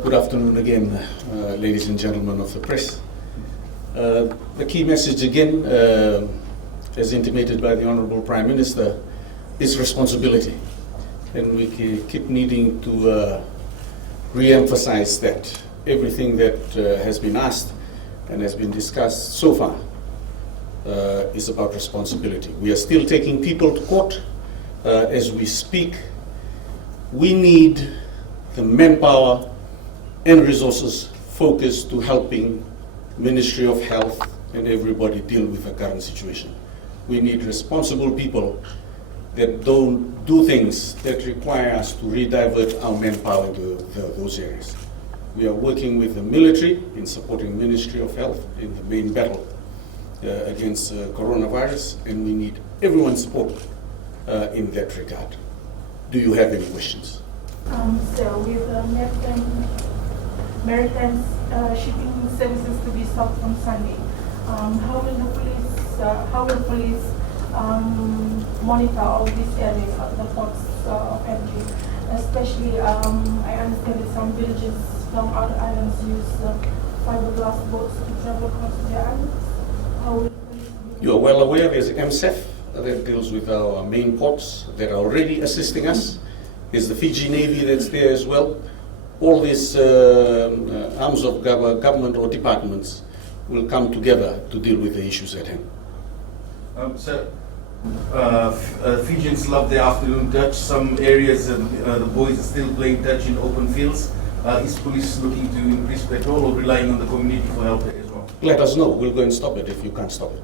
Good afternoon again, ladies and gentlemen of the press. The key message again, as intimated by the Honourable Prime Minister, is responsibility. And we keep needing to re-emphasize that everything that has been asked and has been discussed so far is about responsibility. We are still taking people to court as we speak. We need the manpower and resources focused to helping Ministry of Health and everybody deal with the current situation. We need responsible people that don't do things that require us to redivert our manpower into those areas. We are working with the military in supporting Ministry of Health in the main battle against coronavirus, and we need everyone's support in that regard. Do you have any questions? So with maritime shipping services to be stopped from Sunday, how will police monitor all these areas of the ports of entry? Especially, I understand that some villages from other islands use fiberglass boats to travel across their islands. How will police do? You are well aware there's MSF that deals with our main ports that are already assisting us. There's the Fiji Navy that's there as well. All these arms of government or departments will come together to deal with the issues at hand. Fijians love their afternoon touch. Some areas the boys are still playing touch in open fields. Is police looking to increase patrol or relying on the community for help as well? Let us know. We'll go and stop it if you can't stop it.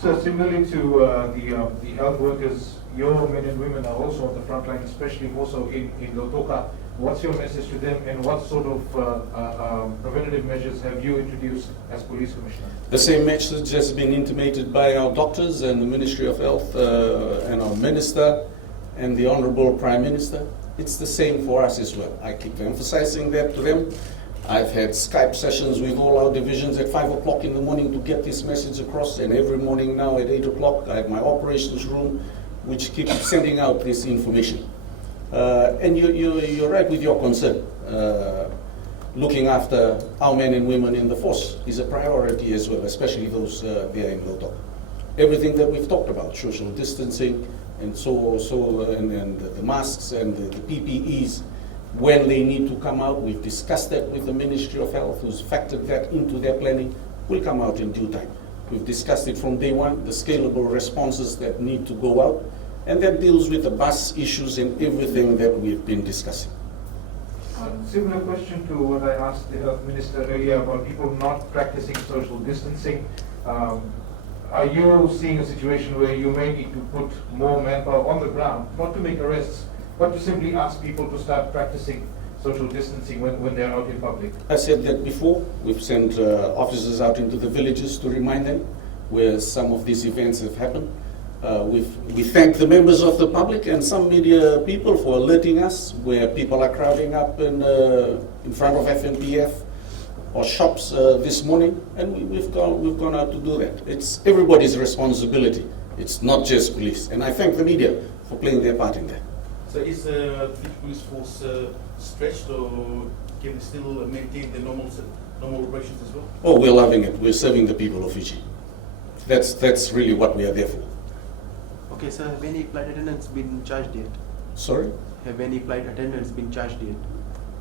So similarly to the health workers, your men and women are also on the front line, especially more so in Lautoka. What's your message to them, and what sort of preventative measures have you introduced as Police Commissioner? The same message has been intimated by our doctors and the Ministry of Health and our Minister and the Honourable Prime Minister. It's the same for us as well. I keep emphasizing that to them. I've had Skype sessions with all our divisions at 5 o'clock in the morning to get this message across, and every morning now at 8 o'clock I have my operations room which keeps sending out this information. And you're right with your concern. Looking after our men and women in the force is a priority as well, especially those there in Lautoka. Everything that we've talked about, social distancing and and the masks and the PPEs, when they need to come out, we've discussed that with the Ministry of Health, who's factored that into their planning, will come out in due time. We've discussed it from day one, the scalable responses that need to go out, and that deals with the bus issues and everything that we've been discussing. Similar question to what I asked the Health Minister earlier about people not practicing social distancing. Are you seeing a situation where you may need to put more manpower on the ground, not to make arrests, but to simply ask people to start practicing social distancing when they're out in public? I said that before. We've sent officers out into the villages to remind them where some of these events have happened. We thank the members of the public and some media people for alerting us where people are crowding up in front of FNPF or shops this morning, and we've gone out to do that. It's everybody's responsibility. It's not just police, and I thank the media for playing their part in that. So is the Fiji police force stretched, or can they still maintain the normal operations as well? Oh, we're loving it. We're serving the people of Fiji. That's really what we are there for. Okay, sir, have any flight attendants been charged yet? Sorry? Have any flight attendants been charged yet?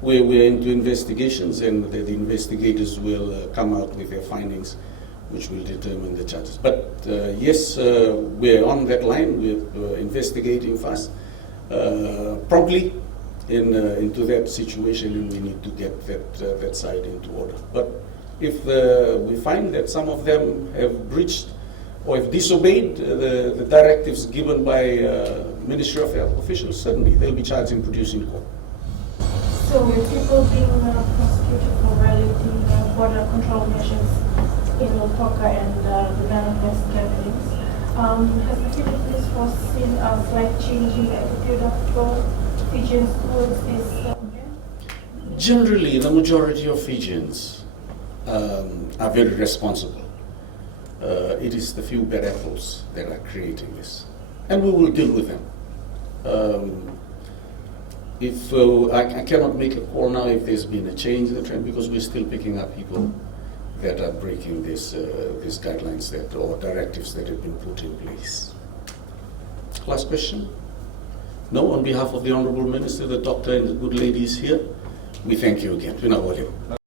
We're into investigations, and the investigators will come out with their findings, which will determine the charges. But yes, we're on that line. We're investigating fast, promptly into that situation, and we need to get that side into order. But if we find that some of them have breached or have disobeyed the directives given by Ministry of Health officials, certainly they'll be charged and produced in court. So with people being prosecuted for violating border control measures in Lautoka and the manifest gatherings, has the Fiji Police Force seen a slight change in the attitude of Fijians towards this event? Generally, the majority of Fijians are very responsible. It is the few bad apples that are creating this, and we will deal with them. if I cannot make a call now if there's been a change in the trend, because we're still picking up people that are breaking these guidelines or directives that have been put in place. Last question? No, on behalf of the Honourable Minister, the doctor and the good ladies here, we thank you again.